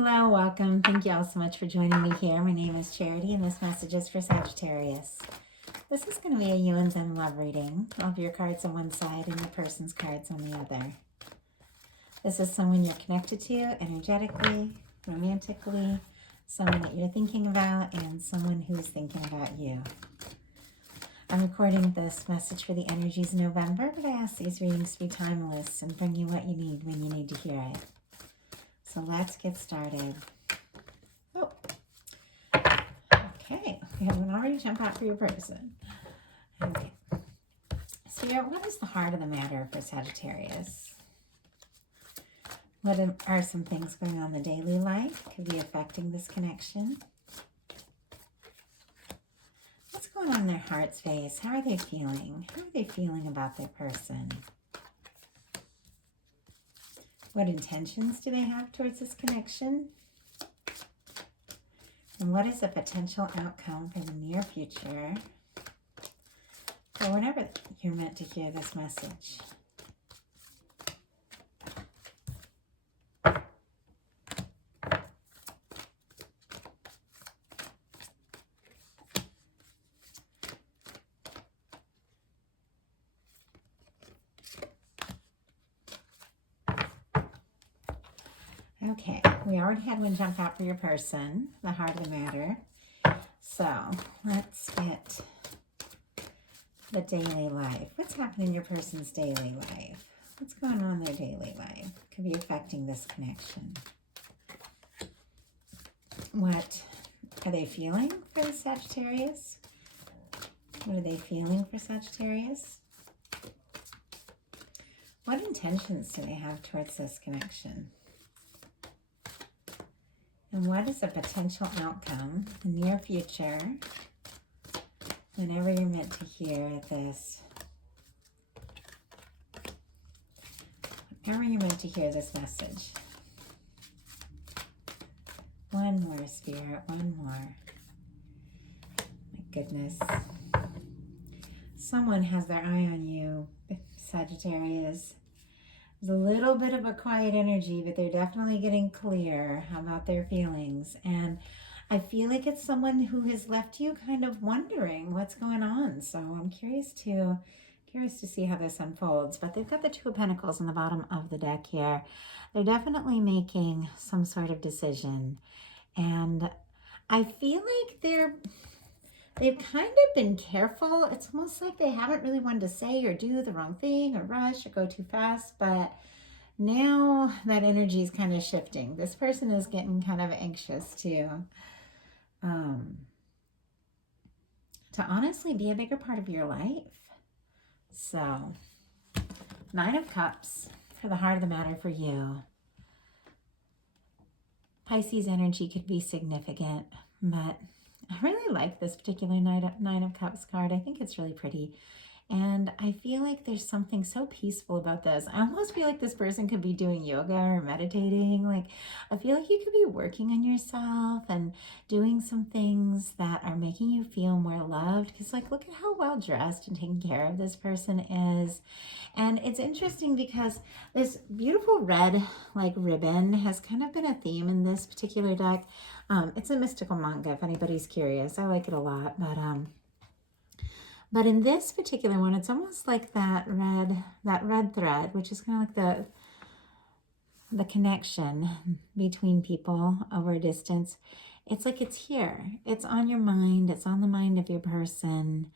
Hello, welcome. Thank you all so much for joining me here. My name is Charity, and this message is for Sagittarius. This is going to be a you and them love reading. All of your cards on one side and your person's cards on the other. This is someone you're connected to energetically, romantically, someone that you're thinking about, and someone who's thinking about you. I'm recording this message for the energies in November, but I ask these readings to be timeless and bring you what you need when you need to hear it. So let's get started. Oh, okay. We haven't already jumped out for your person. Okay. So what is the heart of the matter for Sagittarius? What are some things going on in the daily life? Could be affecting this connection. What's going on in their heart space? How are they feeling? How are they feeling about their person? What intentions do they have towards this connection? And what is the potential outcome for the near future or whenever you're meant to hear this message? Okay, we already had one jump out for your person, the heart of the matter. So let's get the daily life. What's happening in your person's daily life? What's going on in their daily life? Could be affecting this connection. What are they feeling for the Sagittarius? What are they feeling for Sagittarius? What intentions do they have towards this connection? And what is the potential outcome in the near future whenever you're meant to hear this? Whenever you're meant to hear this message. One more, Spirit, one more. My goodness. Someone has their eye on you, Sagittarius. There's a little bit of a quiet energy, but they're definitely getting clear about their feelings. And I feel like it's someone who has left you kind of wondering what's going on. So I'm curious to see how this unfolds. But they've got the Two of Pentacles on the bottom of the deck here. They're definitely making some sort of decision. And I feel like they've kind of been careful. It's almost like they haven't really wanted to say or do the wrong thing or rush or go too fast. But now that energy is kind of shifting. This person is getting kind of anxious to honestly be a bigger part of your life. So, Nine of Cups for the heart of the matter for you. Pisces energy could be significant, but I really like this particular Nine of Cups card. I think it's really pretty. And I feel like there's something so peaceful about this. I almost feel like this person could be doing yoga or meditating. Like, I feel like you could be working on yourself and doing some things that are making you feel more loved. Because, like, look at how well dressed and taken care of this person is. And it's interesting because this beautiful red, like, ribbon has kind of been a theme in this particular deck. It's a mystical manga, if anybody's curious. I like it a lot, but in this particular one, it's almost like that red thread, which is kind of like the connection between people over a distance. It's like it's here. It's on your mind. It's on the mind of your person.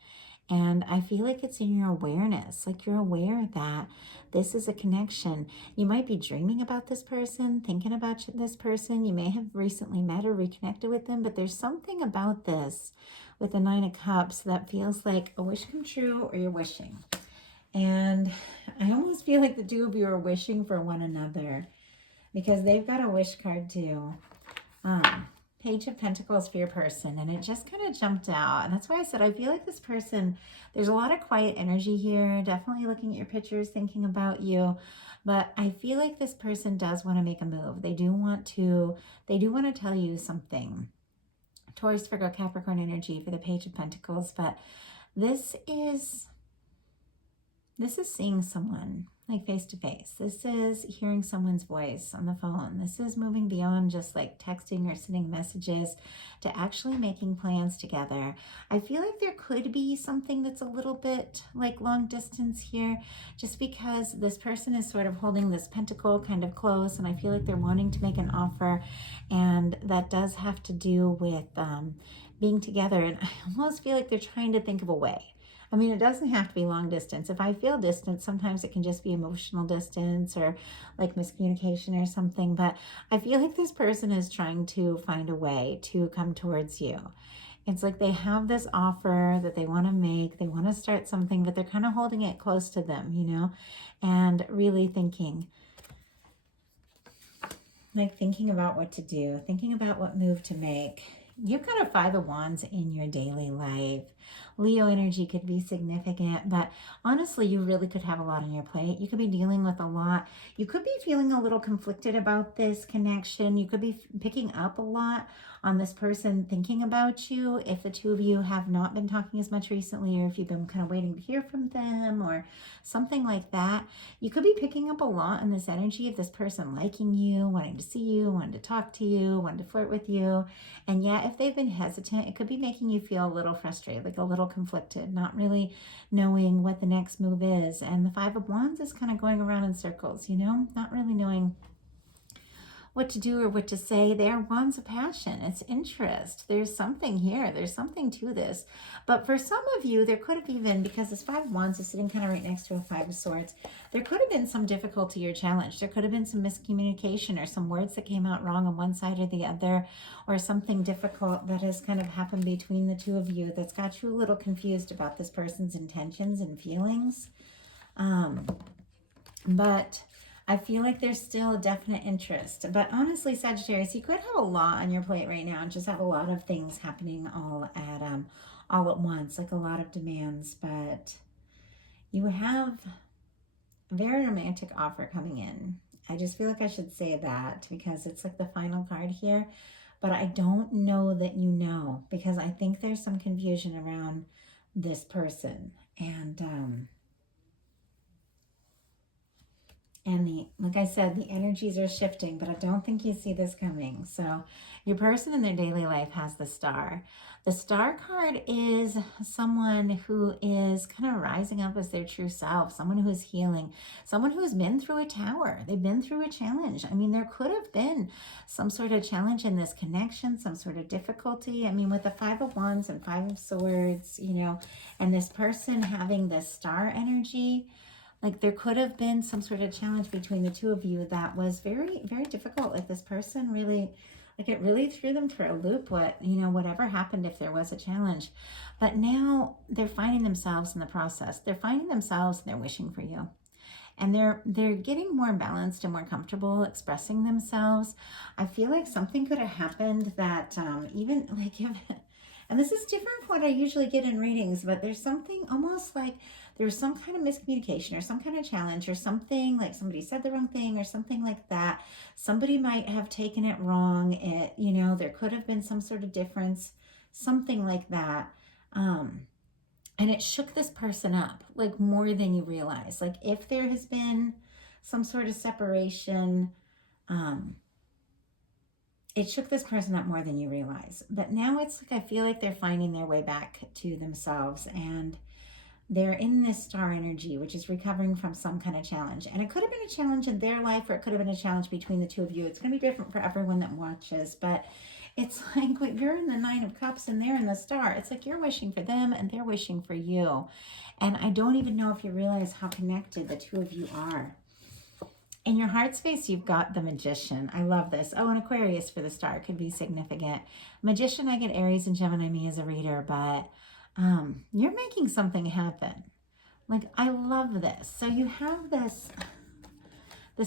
And I feel like it's in your awareness. Like you're aware that this is a connection. You might be dreaming about this person, thinking about this person. You may have recently met or reconnected with them, but there's something about this with the Nine of Cups that feels like a wish come true or you're wishing. And I almost feel like the two of you are wishing for one another because they've got a wish card too. Page of Pentacles for your person, and it just kind of jumped out. And that's why I said I feel like this person, there's a lot of quiet energy here, definitely looking at your pictures, thinking about you. But I feel like this person does want to make a move. They do want to tell you something. Taurus, Virgo, Capricorn energy for the Page of Pentacles, but this is seeing someone. like face to face. This is hearing someone's voice on the phone. This is moving beyond just like texting or sending messages to actually making plans together. I feel like there could be something that's a little bit like long distance here, just because this person is sort of holding this pentacle kind of close, and I feel like they're wanting to make an offer, and that does have to do with being together. And I almost feel like they're trying to think of a way. I mean, it doesn't have to be long distance. If I feel distance, sometimes it can just be emotional distance or like miscommunication or something. But I feel like this person is trying to find a way to come towards you. It's like they have this offer that they want to make. They want to start something, but they're kind of holding it close to them, you know, and really thinking about what to do, thinking about what move to make. You've got a 5 of Wands in your daily life. Leo energy could be significant, but honestly, you really could have a lot on your plate. You could be dealing with a lot. You could be feeling a little conflicted about this connection. You could be picking up a lot on this person thinking about you. If the two of you have not been talking as much recently, or if you've been kind of waiting to hear from them or something like that, you could be picking up a lot in this energy of this person liking you, wanting to see you, wanting to talk to you, wanting to flirt with you. And yet, if they've been hesitant, it could be making you feel a little frustrated, like a little conflicted, not really knowing what the next move is. And the 5 of Wands is kind of going around in circles, you know, not really knowing what to do or what to say. They are wands of passion. It's interest. There's something here. There's something to this. But for some of you, there could have even, because this 5 of Wands is sitting kind of right next to a 5 of Swords, there could have been some difficulty or challenge. There could have been some miscommunication or some words that came out wrong on one side or the other, or something difficult that has kind of happened between the two of you that's got you a little confused about this person's intentions and feelings. But I feel like there's still a definite interest. But honestly, Sagittarius, you could have a lot on your plate right now and just have a lot of things happening all at once, like a lot of demands. But you have a very romantic offer coming in. I just feel like I should say that because it's like the final card here. But I don't know that you know, because I think there's some confusion around this person. And like I said, the energies are shifting, but I don't think you see this coming. So your person in their daily life has the Star. The Star card is someone who is kind of rising up as their true self, someone who is healing, someone who has been through a tower. They've been through a challenge. I mean, there could have been some sort of challenge in this connection, some sort of difficulty. I mean, with the 5 of Wands and 5 of Swords, you know, and this person having this Star energy, like there could have been some sort of challenge between the two of you that was very, very difficult. Like this person really, like it really threw them for a loop, whatever happened if there was a challenge. But now they're finding themselves in the process. They're finding themselves and they're wishing for you. And they're getting more balanced and more comfortable expressing themselves. I feel like something could have happened that even like if, and this is different from what I usually get in readings, but there's something almost like there's some kind of miscommunication or some kind of challenge or something, like somebody said the wrong thing or something like that. Somebody might have taken it wrong. There could have been some sort of difference, something like that. And it shook this person up like more than you realize. Like if there has been some sort of separation, it shook this person up more than you realize. But now it's like I feel like they're finding their way back to themselves, and they're in this Star energy, which is recovering from some kind of challenge. And it could have been a challenge in their life, or it could have been a challenge between the two of you. It's going to be different for everyone that watches, but it's like when you're in the 9 of Cups and they're in the Star, it's like you're wishing for them and they're wishing for you. And I don't even know if you realize how connected the two of you are. In your heart space, you've got the Magician. I love this. Oh, and Aquarius for the Star could be significant. Magician, I get Aries and Gemini me as a reader, but you're making something happen. Like, I love this. So you have this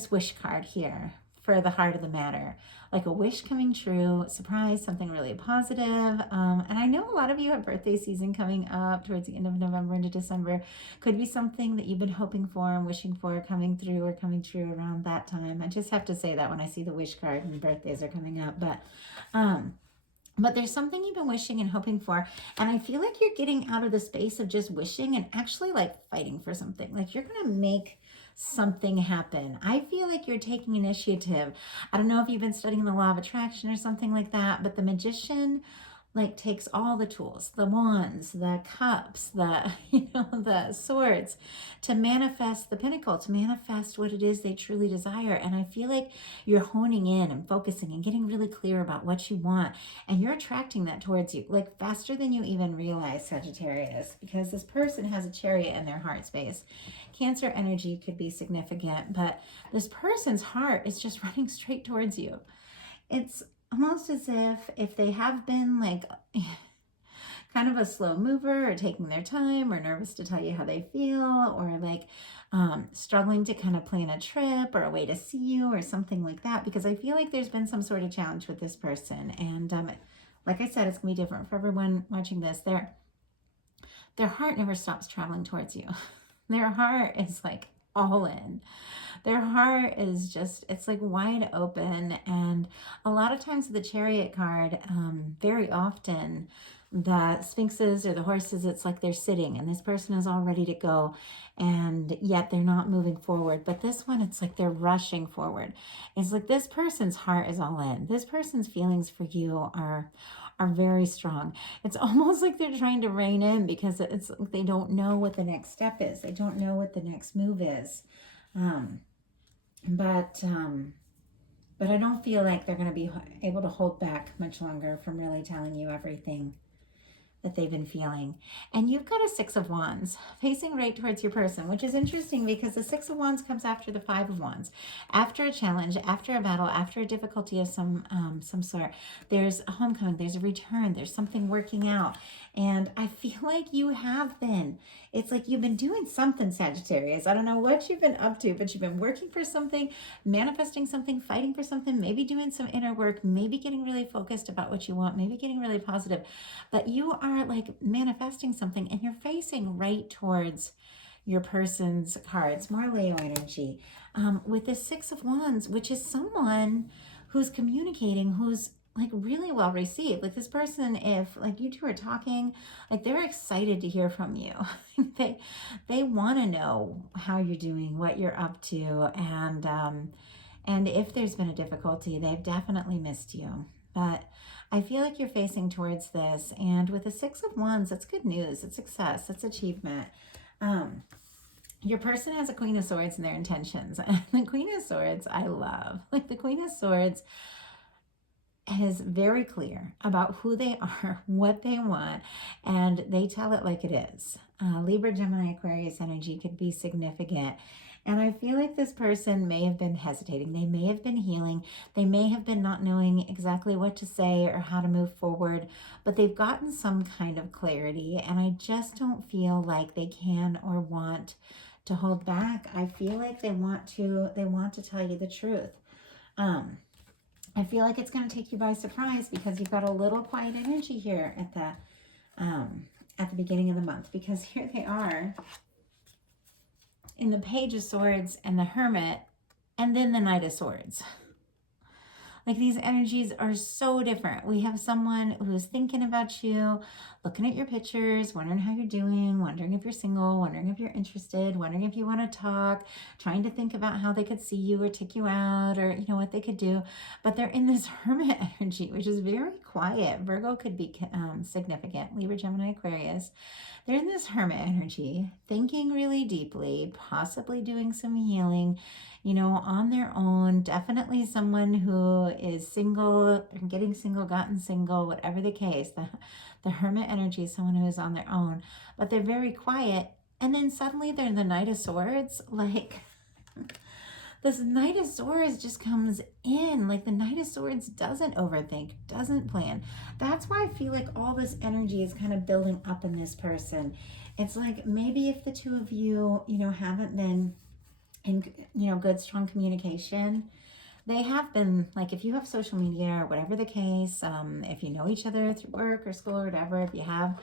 wish card here for the heart of the matter. Like a wish coming true, surprise, something really positive. And I know a lot of you have birthday season coming up towards the end of November into December. Could be something that you've been hoping for and wishing for coming through or coming true around that time. I just have to say that when I see the wish card and birthdays are coming up. But there's something you've been wishing and hoping for. And I feel like you're getting out of the space of just wishing and actually like fighting for something. Like you're going to make something happen. I feel like you're taking initiative. I don't know if you've been studying the law of attraction or something like that, but the magician like takes all the tools, the wands, the cups, the the swords, to manifest the pinnacle, to manifest what it is they truly desire. And I feel like you're honing in and focusing and getting really clear about what you want, and you're attracting that towards you like faster than you even realize, Sagittarius, because this person has a Chariot in their heart space. Cancer energy could be significant, but this person's heart is just running straight towards you. It's almost as if they have been like kind of a slow mover, or taking their time, or nervous to tell you how they feel, or like struggling to kind of plan a trip or a way to see you or something like that, because I feel like there's been some sort of challenge with this person. And like I said, it's gonna be different for everyone watching this. Their heart never stops traveling towards you. Their heart is like all in. Their heart is just, it's like wide open. And a lot of times the Chariot card, very often the sphinxes or the horses, it's like they're sitting and this person is all ready to go, and yet they're not moving forward. But this one, it's like they're rushing forward. It's like this person's heart is all in. This person's feelings for you are very strong. It's almost like they're trying to rein in, because it's like they don't know what the next step is. They don't know what the next move is. But I don't feel like they're going to be able to hold back much longer from really telling you everything that they've been feeling. And you've got a Six of Wands facing right towards your person, which is interesting because the Six of Wands comes after the Five of Wands. After a challenge, after a battle, after a difficulty of some sort, there's a homecoming, there's a return, there's something working out. And I feel like you have been. It's like you've been doing something, Sagittarius. I don't know what you've been up to, but you've been working for something, manifesting something, fighting for something, maybe doing some inner work, maybe getting really focused about what you want, maybe getting really positive. But you are like manifesting something, and you're facing right towards your person's cards, more Leo energy, with the Six of Wands, which is someone who's communicating, who's like really well received. Like this person, if like you two are talking, like they're excited to hear from you. they want to know how you're doing, what you're up to, and if there's been a difficulty, they've definitely missed you. But I feel like you're facing towards this, and with the Six of Wands, that's good news. It's success. It's achievement. Your person has a Queen of Swords in their intentions. And the Queen of Swords, I love. Like the Queen of Swords is very clear about who they are, what they want, and they tell it like it is. Libra, Gemini, Aquarius energy could be significant. And I feel like this person may have been hesitating. They may have been healing. They may have been not knowing exactly what to say or how to move forward, but they've gotten some kind of clarity. And I just don't feel like they can or want to hold back. I feel like they want to tell you the truth. I feel like it's going to take you by surprise, because you've got a little quiet energy here at the beginning of the month, because here they are in the Page of Swords and the Hermit, and then the Knight of Swords. Like these energies are so different. We have someone who's thinking about you, looking at your pictures, wondering how you're doing, wondering if you're single, wondering if you're interested, wondering if you want to talk, trying to think about how they could see you or take you out, or what they could do. But they're in this Hermit energy, which is very quiet. Virgo could be significant. Libra, Gemini, Aquarius. They're in this Hermit energy, thinking really deeply, possibly doing some healing, on their own. Definitely someone who is single, getting single, gotten single, whatever the case. The Hermit energy is someone who is on their own, but they're very quiet. And then suddenly they're in the Knight of Swords. Like this Knight of Swords just comes in. Like the Knight of Swords doesn't overthink, doesn't plan. That's why I feel like all this energy is kind of building up in this person. It's like maybe if the two of you, haven't been in, good, strong communication, they have been, like if you have social media or whatever the case, if you know each other through work or school or whatever, if you have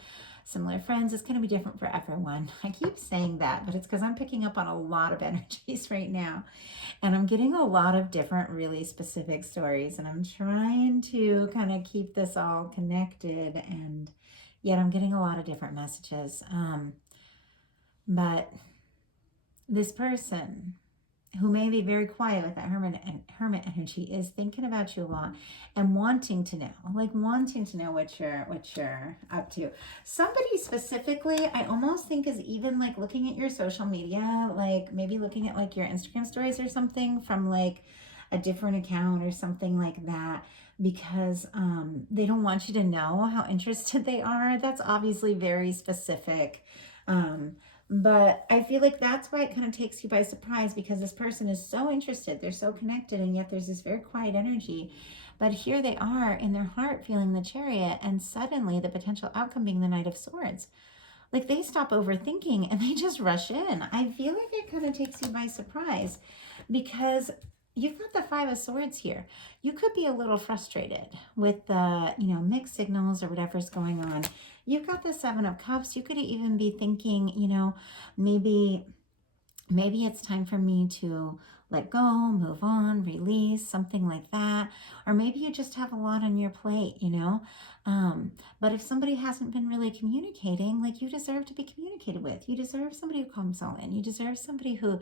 similar friends, it's going to be different for everyone. I keep saying that, but it's because I'm picking up on a lot of energies right now, and I'm getting a lot of different really specific stories, and I'm trying to kind of keep this all connected, and yet I'm getting a lot of different messages. But this person who may be very quiet with that hermit energy, is thinking about you a lot and wanting to know, like wanting to know what you're up to. Somebody specifically, I almost think, is even like looking at your social media, like maybe looking at like your Instagram stories or something from like a different account or something like that, because they don't want you to know how interested they are. That's obviously very specific. But I feel like that's why it kind of takes you by surprise, because this person is so interested, they're so connected, and yet there's this very quiet energy. But here they are in their heart feeling the Chariot, and suddenly the potential outcome being the Knight of Swords. Like they stop overthinking and they just rush in. I feel like it kind of takes you by surprise, because you've got the Five of Swords here. You could be a little frustrated with the, mixed signals or whatever's going on. You've got the Seven of Cups. You could even be thinking, maybe it's time for me to let go, move on, release, something like that. Or maybe you just have a lot on your plate, but if somebody hasn't been really communicating, like, you deserve to be communicated with. You deserve somebody who comes on in. You deserve somebody who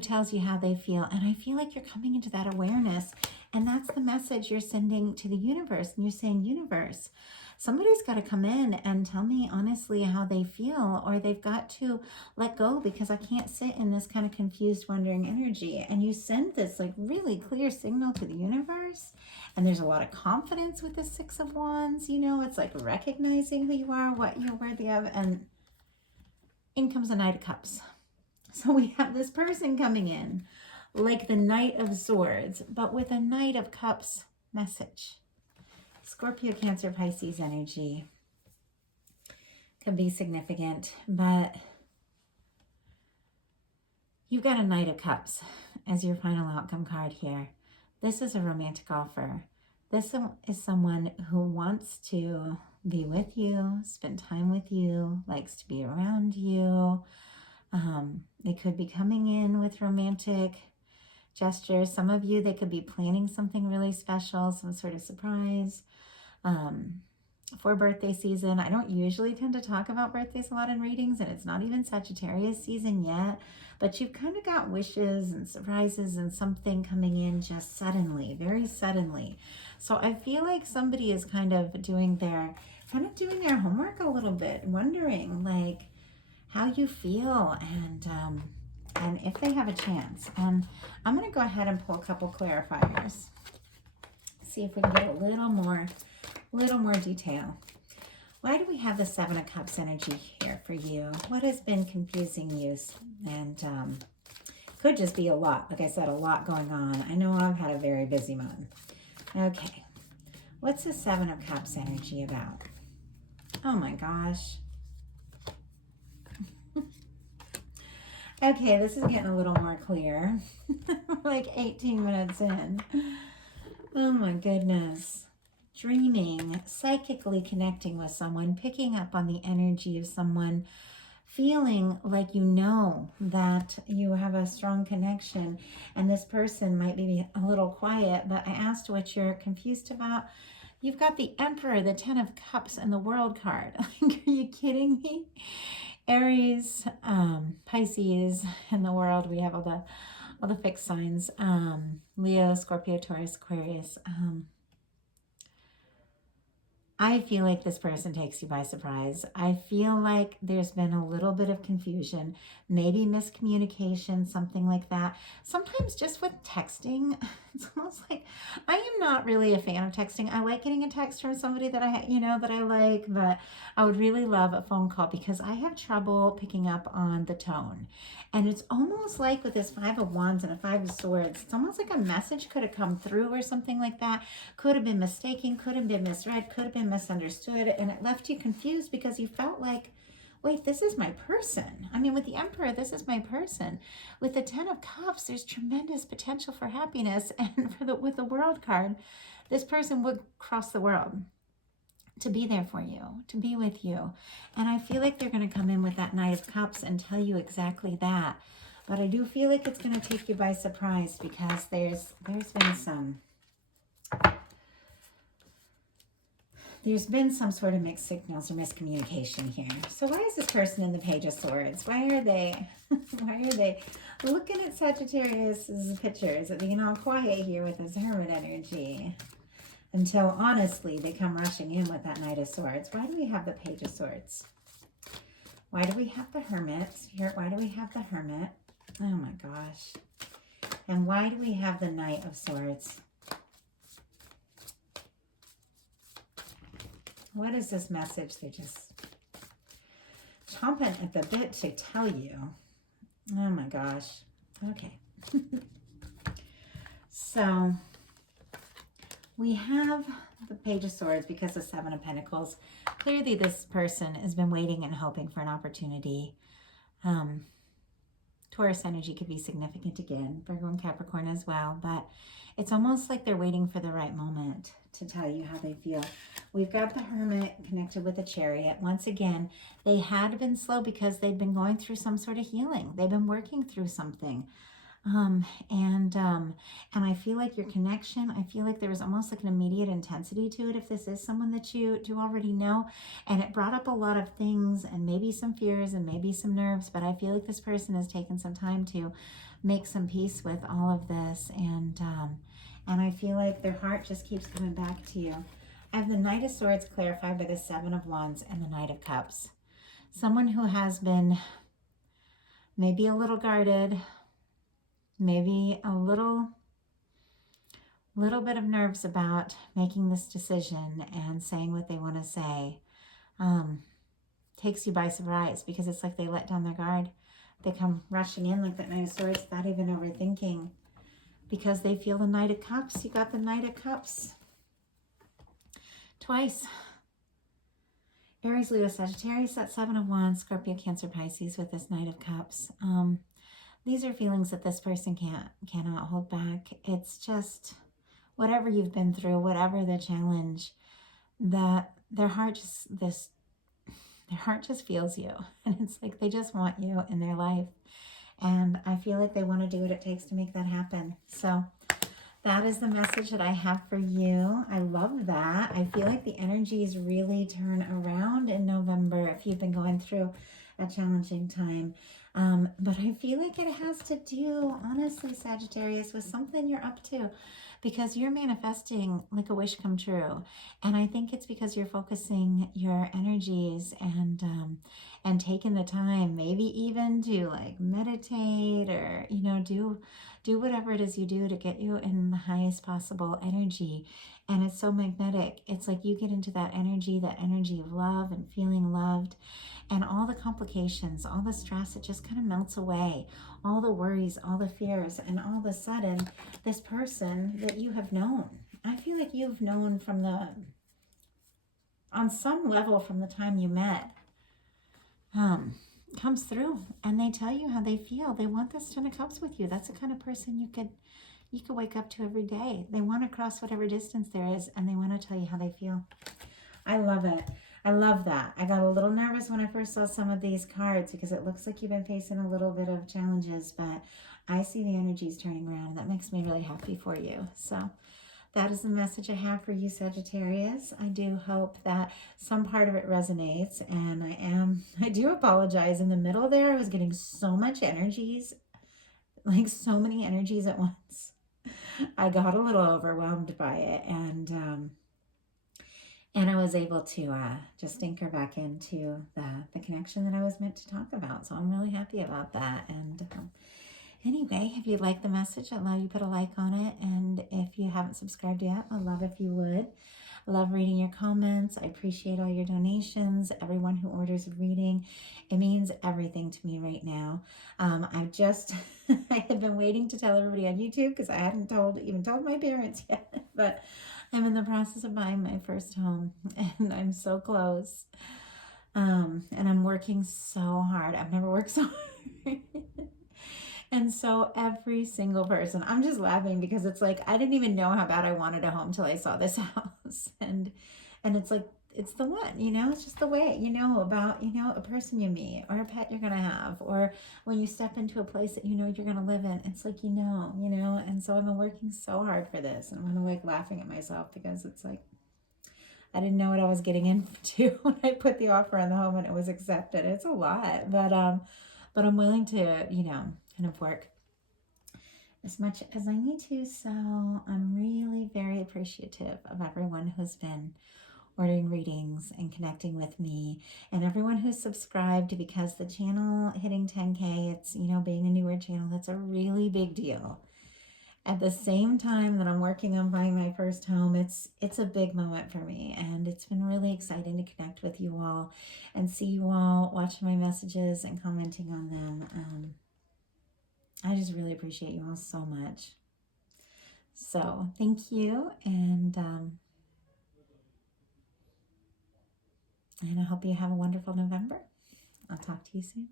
tells you how they feel. And I feel like you're coming into that awareness, and that's the message you're sending to the universe. And you're saying, universe, somebody's got to come in and tell me honestly how they feel, or they've got to let go, because I can't sit in this kind of confused, wondering energy. And you send this like really clear signal to the universe. And there's a lot of confidence with the Six of Wands. It's like recognizing who you are, what you're worthy of. And in comes the Knight of Cups. So we have this person coming in like the Knight of Swords, but with a Knight of Cups message. Scorpio, Cancer, Pisces energy can be significant, but you've got a Knight of Cups as your final outcome card here. This is a romantic offer. This is someone who wants to be with you, spend time with you, likes to be around you. They could be coming in with romantic gestures. Some of you, they could be planning something really special, some sort of surprise. For birthday season. I don't usually tend to talk about birthdays a lot in readings, and it's not even Sagittarius season yet, but you've kind of got wishes and surprises and something coming in just suddenly, very suddenly. So I feel like somebody is kind of doing their homework a little bit, wondering like how you feel and if they have a chance. And I'm going to go ahead and pull a couple clarifiers, see if we can get a little more detail. Why do we have the Seven of Cups energy here for you? What has been confusing you? And could just be a lot. Like I said, a lot going on. I know I've had a very busy month. Okay. What's the Seven of Cups energy about? Oh my gosh. Okay, this is getting a little more clear. Like 18 minutes in. Oh my goodness. Dreaming, psychically connecting with someone, picking up on the energy of someone, feeling like that you have a strong connection, and this person might be a little quiet. But I asked what you're confused about. You've got the Emperor, the Ten of Cups, and the World card. Like, are you kidding me? Aries, Pisces, and the World. We have all the fixed signs. Leo, Scorpio, Taurus, Aquarius. I feel like this person takes you by surprise. I feel like there's been a little bit of confusion, maybe miscommunication, something like that. Sometimes just with texting, it's almost like, I am not really a fan of texting. I like getting a text from somebody that I like, but I would really love a phone call, because I have trouble picking up on the tone. And it's almost like with this Five of Wands and a Five of Swords, it's almost like a message could have come through or something like that. Could have been mistaken, could have been misread, could have been misunderstood, and it left you confused because you felt like, wait, this is my person. I mean, with the Emperor, this is my person. With the Ten of Cups, there's tremendous potential for happiness, and with the World card, this person would cross the world to be there for you, to be with you. And I feel like they're going to come in with that Knight of Cups and tell you exactly that. But I do feel like it's going to take you by surprise, because there's been there's been some sort of mixed signals or miscommunication here. So why is this person in the Page of Swords? Why are they, why are they looking at Sagittarius's pictures? Are they getting all quiet here with this Hermit energy? Until honestly, they come rushing in with that Knight of Swords. Why do we have the Page of Swords? Why do we have the Hermit here? Why do we have the Hermit? Oh my gosh. And why do we have the Knight of Swords? What is this message? They're just chomping at the bit to tell you. Oh my gosh. Okay. So we have the Page of Swords because the Seven of Pentacles. Clearly this person has been waiting and hoping for an opportunity. Taurus energy could be significant again, Virgo and Capricorn as well, but it's almost like they're waiting for the right moment to tell you how they feel. We've got the Hermit connected with the Chariot. Once again, they had been slow because they'd been going through some sort of healing. They've been working through something. And I feel like your connection, I feel like there was almost like an immediate intensity to it if this is someone that you do already know. And it brought up a lot of things and maybe some fears and maybe some nerves, but I feel like this person has taken some time to make some peace with all of this. And I feel like their heart just keeps coming back to you. I have the Knight of Swords clarified by the Seven of Wands and the Knight of Cups. Someone who has been maybe a little guarded, maybe a little bit of nerves about making this decision and saying what they want to say. Takes you by surprise because it's like they let down their guard. They come rushing in like that Knight of Swords, not even overthinking, because they feel the Knight of Cups. You got the Knight of Cups twice. Aries, Leo, Sagittarius, that Seven of Wands, Scorpio, Cancer, Pisces with this Knight of Cups. These are feelings that this person cannot hold back. It's just whatever you've been through, whatever the challenge, that their heart just feels you. And it's like they just want you in their life. And I feel like they want to do what it takes to make that happen. So that is the message that I have for you. I love that. I feel like the energies really turn around in November if you've been going through a challenging time. But I feel like it has to do, honestly, Sagittarius, with something you're up to, because you're manifesting like a wish come true. And I think it's because you're focusing your energies and taking the time, maybe even to like meditate or, you know, do whatever it is you do to get you in the highest possible energy. And it's so magnetic. It's like you get into that energy of love and feeling loved, and all the complications, all the stress, it just kind of melts away. All the worries, all the fears, and all of a sudden, this person that you have known, I feel like you've known on some level from the time you met, comes through, and they tell you how they feel. They want this Ten of Cups with you. That's the kind of person you could wake up to every day. They want to cross whatever distance there is, and they want to tell you how they feel. I love it. I love that. I got a little nervous when I first saw some of these cards because it looks like you've been facing a little bit of challenges, but I see the energies turning around, and that makes me really happy for you. So that is the message I have for you, Sagittarius. I do hope that some part of it resonates, and I do apologize. In the middle there, I was getting so much energies, like so many energies at once. I got a little overwhelmed by it, and I was able to just anchor back into the connection that I was meant to talk about. So I'm really happy about that. And anyway, if you like the message, I'd love you put a like on it. And if you haven't subscribed yet, I'd love if you would. I love reading your comments. I appreciate all your donations. Everyone who orders a reading, it means everything to me right now. I've just, I had been waiting to tell everybody on YouTube because I hadn't even told my parents yet, but I'm in the process of buying my first home, and I'm so close. And I'm working so hard. I've never worked so hard. And so every single person, I'm just laughing because it's like, I didn't even know how bad I wanted a home till I saw this house. And it's like, it's the one, you know, it's just the way, you know, about, you know, a person you meet or a pet you're going to have, or when you step into a place that you know you're going to live in, it's like, you know, and so I've been working so hard for this, and I'm like laughing at myself because it's like, I didn't know what I was getting into when I put the offer on the home and it was accepted. It's a lot, but I'm willing to, you know, kind of work as much as I need to. So I'm really very appreciative of everyone who's been ordering readings and connecting with me, and everyone who's subscribed, because the channel hitting 10K, it's, you know, being a newer channel, that's a really big deal. At the same time that I'm working on buying my first home, it's a big moment for me, and it's been really exciting to connect with you all and see you all watching my messages and commenting on them. I just really appreciate you all so much. So thank you, and I hope you have a wonderful November. I'll talk to you soon.